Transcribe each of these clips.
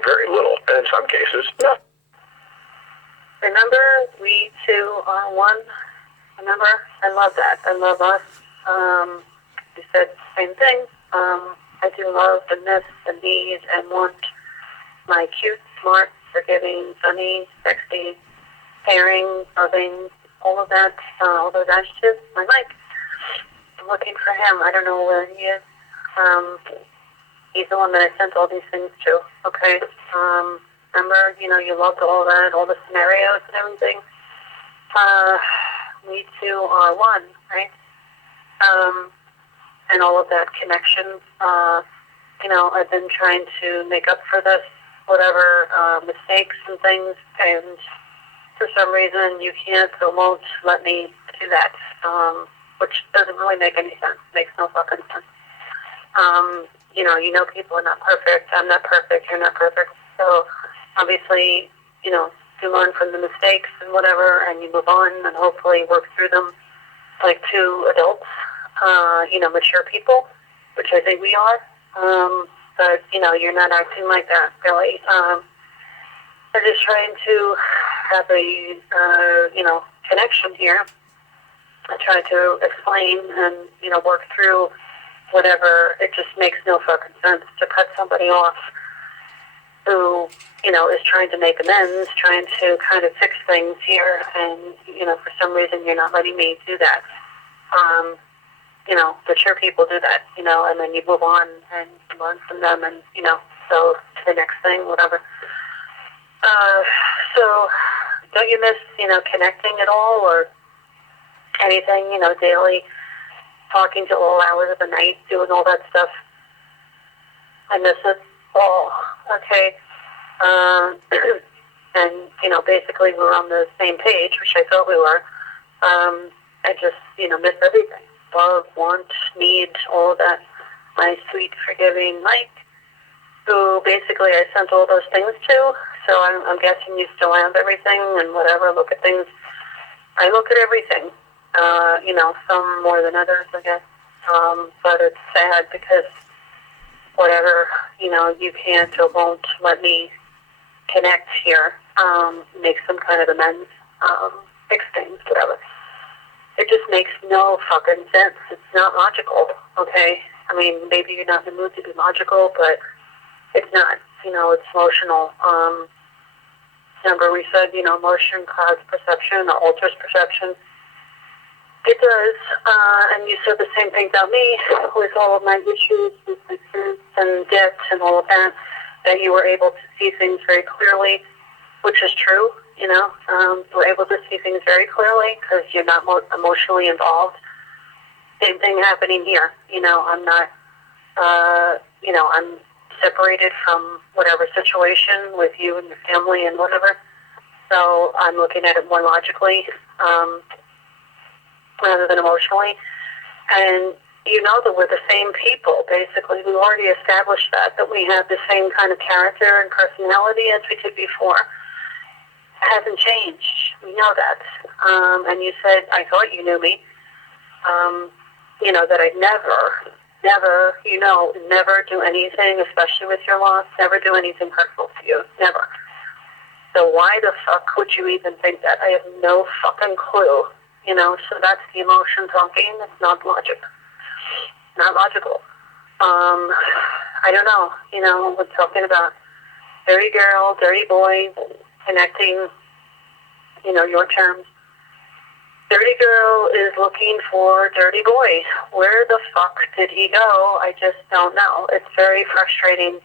very little, and in some cases, no. Remember, we two are one. Remember, I love that. I love us. You said the same thing. I do love the miss, the need, and want my cute, smart, forgiving, funny, sexy, caring, loving, all of that, all those adjectives. My Mike. I'm looking for him. I don't know where he is. He's the one that I sent all these things to. Okay. Remember, you loved all that, all the scenarios and everything. We two are one, right? And all of that connection. I've been trying to make up for this, whatever mistakes and things, and for some reason you can't or won't let me do that, which doesn't really make any sense. Makes no fucking sense. People are not perfect. I'm not perfect. You're not perfect. So obviously, you learn from the mistakes and whatever, and you move on and hopefully work through them like two adults, mature people, which I think we are. But, you're not acting like that, really. I'm just trying to have a, connection here. I try to explain and, work through whatever. It just makes no fucking sense to cut somebody off who, is trying to make amends, trying to kind of fix things here, and, for some reason you're not letting me do that. Mature people do that, and then you move on and learn from them and, so to the next thing, whatever. So don't you miss, connecting at all or anything, daily, talking to all hours of the night, doing all that stuff? I miss it all. Okay. And, basically we're on the same page, which I thought we were. I just, miss everything. Love, want, need, all of that. My sweet, forgiving Mike, who basically I sent all those things to. So I'm guessing you still have everything and whatever. Look at things. I look at everything. Some more than others, I guess. But it's sad because whatever, you can't or won't let me connect here, make some kind of amends, fix things, whatever. It just makes no fucking sense. It's not logical, okay? I mean, maybe you're not in the mood to be logical, but it's not. It's emotional. Remember we said, emotion clouds perception or alters perception. It does, and you said the same thing about me with all of my issues with my parents and debt and all of that, that you were able to see things very clearly, which is true. We're able to see things very clearly because you're not emotionally involved. Same thing happening here. I'm not, I'm separated from whatever situation with you and your family and whatever. So I'm looking at it more logically rather than emotionally. And that we're the same people, basically. We already established that we have the same kind of character and personality as we did before. It hasn't changed. We know that. And you said, I thought you knew me, that I'd never do anything, especially with your loss, never do anything hurtful to you. Never. So why the fuck would you even think that? I have no fucking clue. So that's the emotion talking. It's not logic. Not logical. I don't know. We're talking about dirty girl, dirty boy, connecting, your terms. Dirty girl is looking for dirty boy. Where the fuck did he go? I just don't know. It's very frustrating.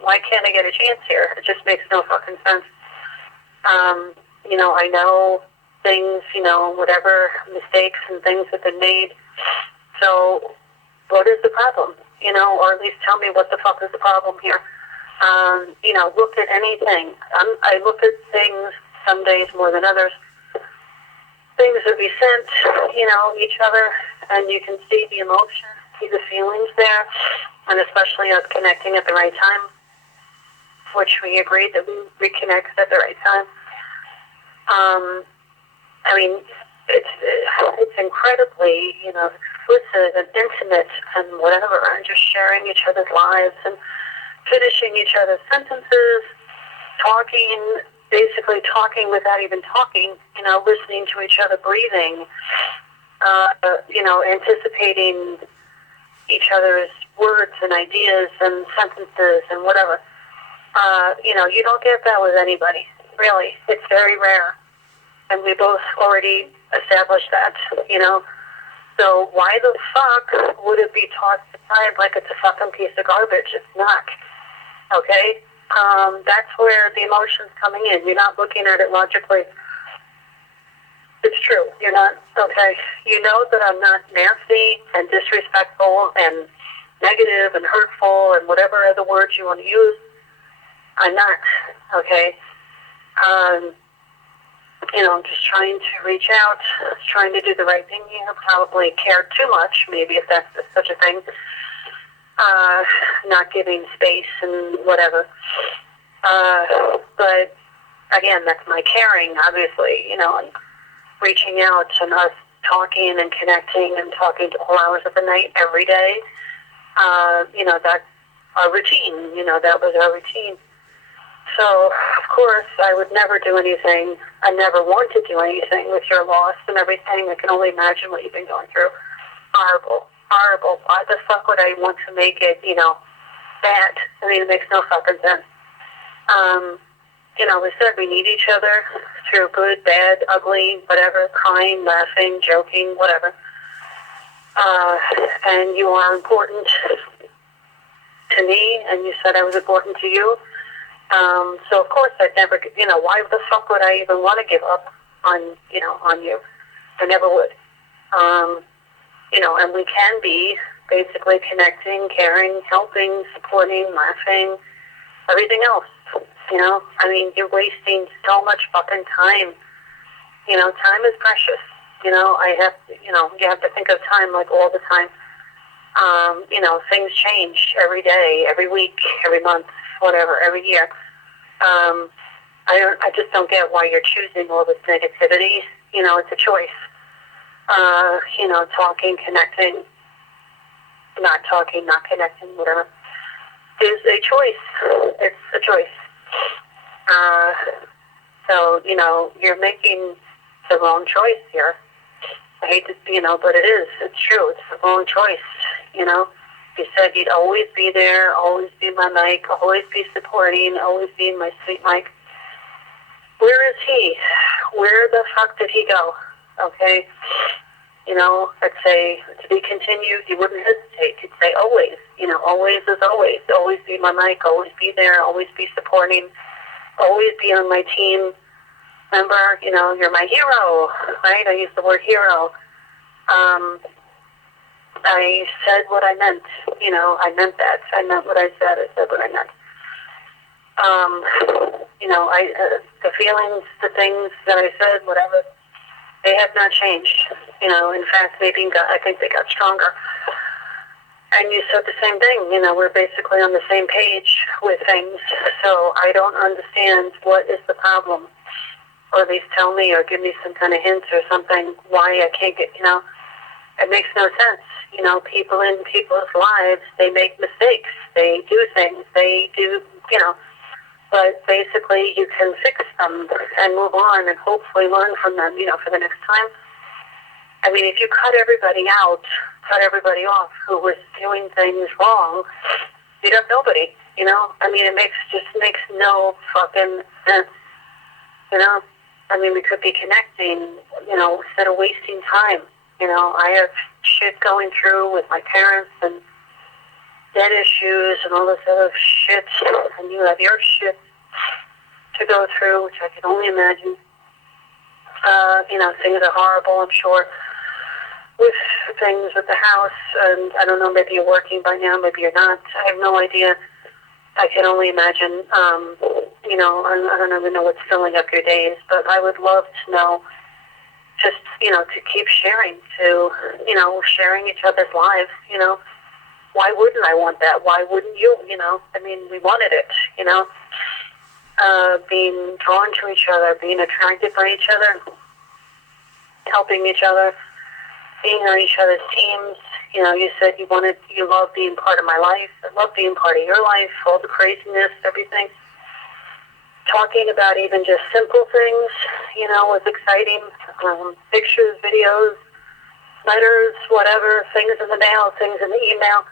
Why can't I get a chance here? It just makes no fucking sense. I know things, whatever mistakes and things have been made. So what is the problem? Or at least tell me what the fuck is the problem here. Look at anything. I look at things some days more than others. Things that we sent, each other, and you can see the emotion, see the feelings there, and especially us connecting at the right time, which we agreed that we reconnect at the right time. It's incredibly, explicit and intimate and whatever, and just sharing each other's lives and finishing each other's sentences, basically talking without even talking, listening to each other breathing, anticipating each other's words and ideas and sentences and whatever. You don't get that with anybody, really. It's very rare. And we both already established that, So why the fuck would it be tossed aside like it's a fucking piece of garbage? It's not. Okay? That's where the emotion's coming in. You're not looking at it logically. It's true. You're not. Okay. You know that I'm not nasty and disrespectful and negative and hurtful and whatever other words you want to use. I'm not. Okay. I'm just trying to reach out, trying to do the right thing here. Probably cared too much, maybe, if that's such a thing. Not giving space and whatever. But again, that's my caring, obviously, and reaching out and us talking and connecting and talking to all hours of the night every day. That's our routine. That was our routine. So, of course, I would never do anything. I never want to do anything with your loss and everything. I can only imagine what you've been going through. Horrible. Horrible. Why the fuck would I want to make it, bad? I mean, it makes no fucking sense. We said we need each other through good, bad, ugly, whatever, crying, laughing, joking, whatever. And you are important to me, and you said I was important to you. So of course I'd never, why the fuck would I even want to give up on you? I never would. And we can be basically connecting, caring, helping, supporting, laughing, everything else. You're wasting so much fucking time. Time is precious. I have to, you have to think of time like all the time. Things change every day, every week, every month, whatever, every year. I just don't get why you're choosing all this negativity. It's a choice. Talking, connecting, not talking, not connecting, whatever, is a choice. It's a choice. So, you're making the wrong choice here. I hate to, but it is. It's true. It's the wrong choice, You said you'd always be there, always be my Mike, always be supporting, always be my sweet Mike. Where is he? Where the fuck did he go? Okay? I'd say to be continued, you wouldn't hesitate. You'd say always, always is always. Always be my Mike, always be there, always be supporting, always be on my team. Remember, you're my hero, right? I use the word hero. I said what I meant. I meant that. I meant what I said. I said what I meant. The feelings, the things that I said, whatever, they have not changed. In fact, I think they got stronger. And you said the same thing. We're basically on the same page with things. So I don't understand what is the problem. Or at least tell me or give me some kind of hints or something why I can't get, it makes no sense. People in people's lives, they make mistakes. They do things. They do, but basically you can fix them and move on and hopefully learn from them, for the next time. If you cut everybody out, cut everybody off who was doing things wrong, you'd have nobody, it makes no fucking sense, we could be connecting, instead of wasting time. I have shit going through with my parents and debt issues and all this other shit, and you have your shit to go through, which I can only imagine. Things are horrible, I'm sure, with things with the house, and I don't know, maybe you're working by now, maybe you're not. I have no idea. I can only imagine, I don't even know what's filling up your days, but I would love to know, just, to keep sharing, sharing each other's lives, Why wouldn't I want that? Why wouldn't you, we wanted it, being drawn to each other, being attracted by each other, helping each other, being on each other's teams. You know, you said you love being part of my life. I love being part of your life, all the craziness, everything. Talking about even just simple things, you know, was exciting. Pictures, videos, letters, whatever, things in the mail, things in the email,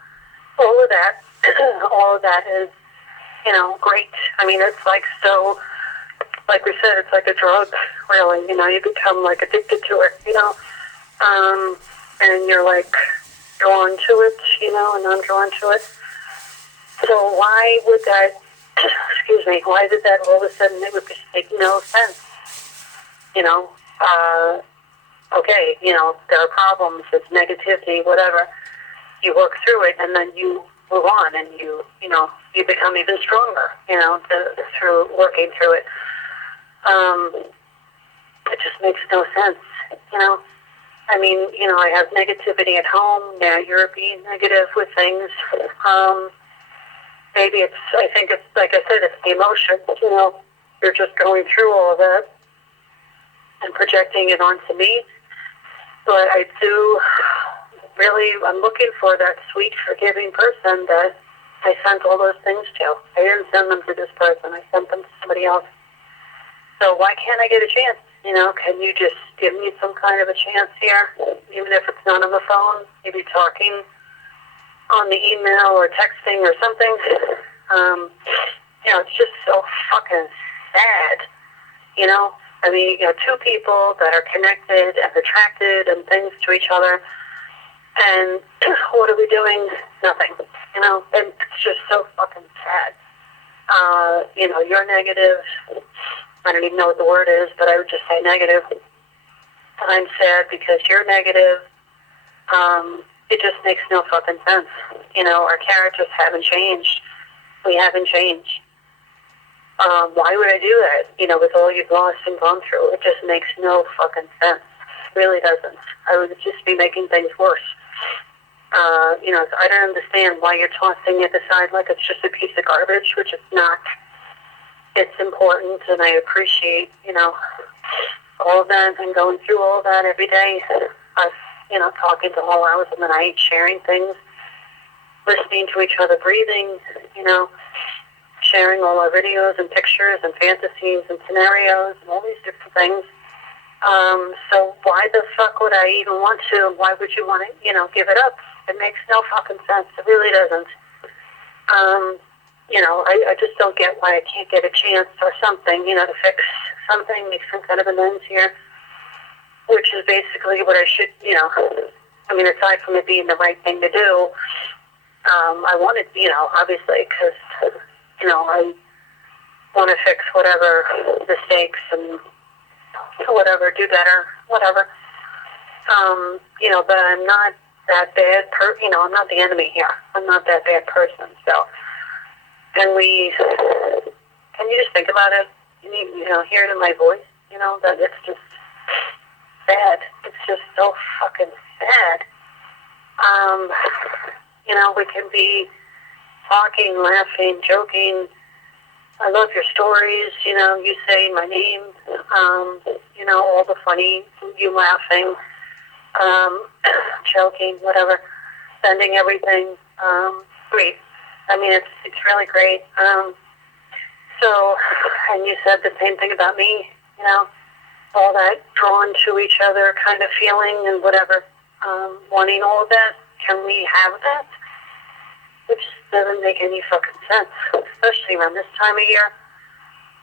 all of that. All of that is, you know, great. I mean, it's like so, like we said, it's like a drug, really. You know, you become like addicted to it, you know. And you're like drawn to it, you know, and I'm drawn to it. So why would that, excuse me, why did that all of a sudden, it would just make no sense? You know, okay, you know, there are problems, it's negativity, whatever. You work through it and then you move on and you know, you become even stronger, you know, through working through it. It just makes no sense, you know. I mean, you know, I have negativity at home. Now you're being negative with things. Maybe I think it's, like I said, it's the emotion, you know. You're just going through all of that and projecting it onto me. But I do really, I'm looking for that sweet, forgiving person that I sent all those things to. I didn't send them to this person. I sent them to somebody else. So why can't I get a chance? You know, can you just give me some kind of a chance here? Even if it's not on the phone, maybe talking on the email or texting or something. You know, it's just so fucking sad. You know, I mean, you got two people that are connected and attracted and things to each other. And what are we doing? Nothing. You know, and it's just so fucking sad. You know, you're negative. I don't even know what the word is, but I would just say negative. I'm sad because you're negative. It just makes no fucking sense. You know, our characters haven't changed. We haven't changed. Why would I do that? You know, with all you've lost and gone through, it just makes no fucking sense. It really doesn't. I would just be making things worse. You know, I don't understand why you're tossing it aside like it's just a piece of garbage, which it's not. It's important, and I appreciate, you know, all of that and going through all of that every day. Us, you know, talking to all hours of the night, sharing things, listening to each other, breathing, you know, sharing all our videos and pictures and fantasies and scenarios and all these different things. So why the fuck would I even want to? Why would you want to, you know, give it up? It makes no fucking sense. It really doesn't. You know, I just don't get why I can't get a chance or something, you know, to fix something, make some kind of amends here, which is basically what I should, you know, I mean, aside from it being the right thing to do, I want it, you know, obviously, because, you know, I want to fix whatever mistakes and whatever, do better, whatever. You know, but I'm not that bad, you know, I'm not the enemy here. I'm not that bad person, so. Can you just think about it? You know, hear it in my voice, you know, that it's just sad. It's just so fucking sad. You know, we can be talking, laughing, joking. I love your stories, you know, you say my name, you know, all the funny, you laughing, joking, whatever, sending everything. Great. I mean, it's really great. So, and you said the same thing about me, you know, all that drawn to each other kind of feeling and whatever, wanting all of that. Can we have that? Which doesn't make any fucking sense, especially around this time of year,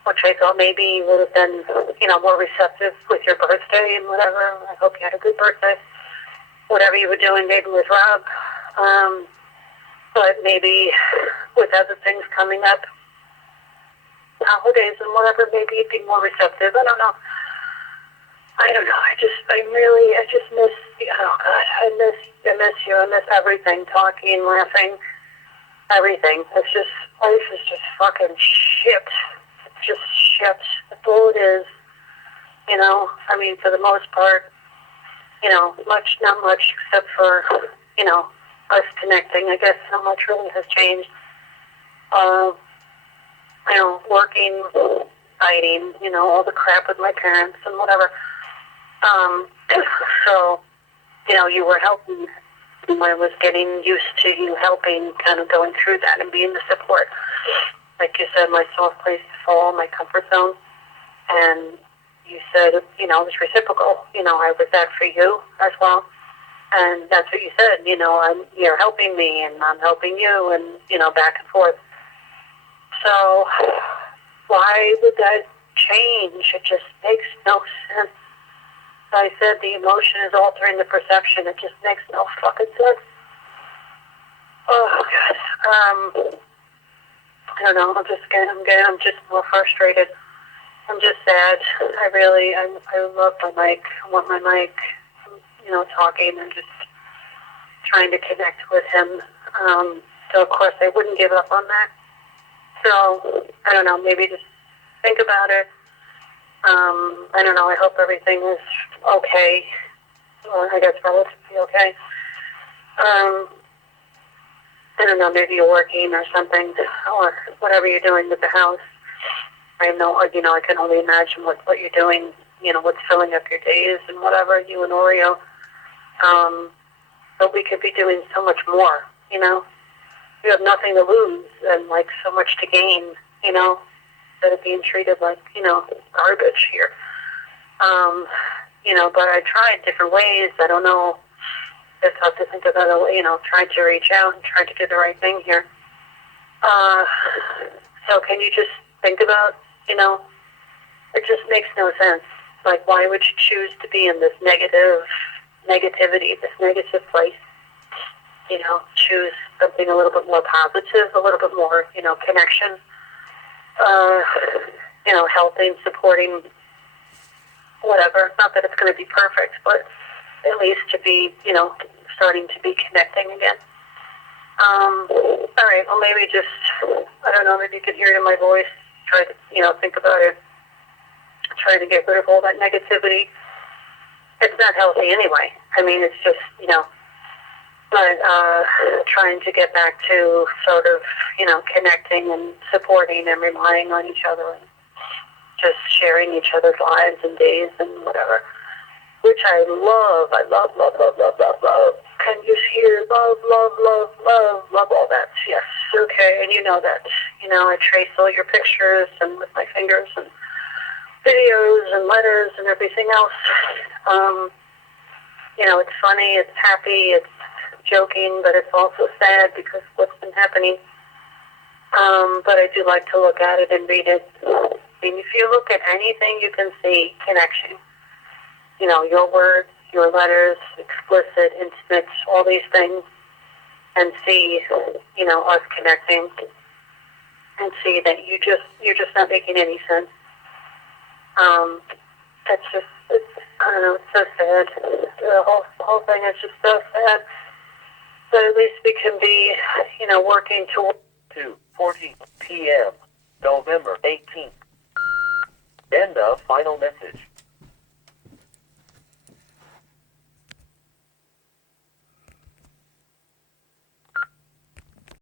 which I thought maybe would have been, you know, more receptive with your birthday and whatever. I hope you had a good birthday. Whatever you were doing, maybe with Rob. But maybe with other things coming up, holidays and whatever, maybe you'd be more receptive. I don't know. I just miss, oh God, I miss you. I miss everything, talking, laughing, everything. It's just, life is just fucking shit. It's just shit. That's all it is. You know, I mean, for the most part, you know, not much except for, you know, us connecting. I guess not much really has changed. You know, working, fighting, you know, all the crap with my parents and whatever. So, you were helping. I was getting used to you helping, kind of going through that and being the support. Like you said, my soft place to fall, my comfort zone. And you said, it was reciprocal. I was that for you as well. And that's what you said, you're helping me and I'm helping you and, back and forth. So why would that change? It just makes no sense. I said the emotion is altering the perception. It just makes no fucking sense. Oh, God. I don't know. I'm just more frustrated. I'm just sad. I love my mic. I want my mic, talking and just trying to connect with him. So, of course, I wouldn't give up on that. So, I don't know. Maybe just think about it. I don't know. I hope everything is okay. Or I guess relatively okay. I don't know. Maybe you're working or something, or whatever you're doing with the house. I know. I can only imagine what you're doing. What's filling up your days and whatever. You and Oreo. But we could be doing so much more. We have nothing to lose and so much to gain. Instead of being treated like, garbage here. But I tried different ways. I don't know. Just have to think about it, trying to reach out and trying to do the right thing here. So can you just think about, it just makes no sense. Why would you choose to be in this negativity, this negative place? Choose something a little bit more positive, a little bit more, connection. Helping, supporting, whatever. Not that it's going to be perfect, but at least to be, starting to be connecting again. All right, well, maybe just, I don't know, maybe you can hear it in my voice. Try to, think about it. Try to get rid of all that negativity. It's not healthy anyway. It's just, but trying to get back to sort of, connecting and supporting and relying on each other and just sharing each other's lives and days and whatever, which I love. I love, love, love, love, love, love. Can you hear love, love, love, love, love all that? Yes, okay, and you know that. I trace all your pictures and with my fingers and videos and letters and everything else. It's funny, it's happy, it's joking, but it's also sad because of what's been happening. But I do like to look at it and read it. If you look at anything, you can see connection. Your words, your letters, explicit, intimate, all these things, and see, us connecting, and see that you're just not making any sense. I don't know, it's so sad. The whole thing is just so sad. But at least we can be, working toward 2:40 p.m. November 18th. End of final message.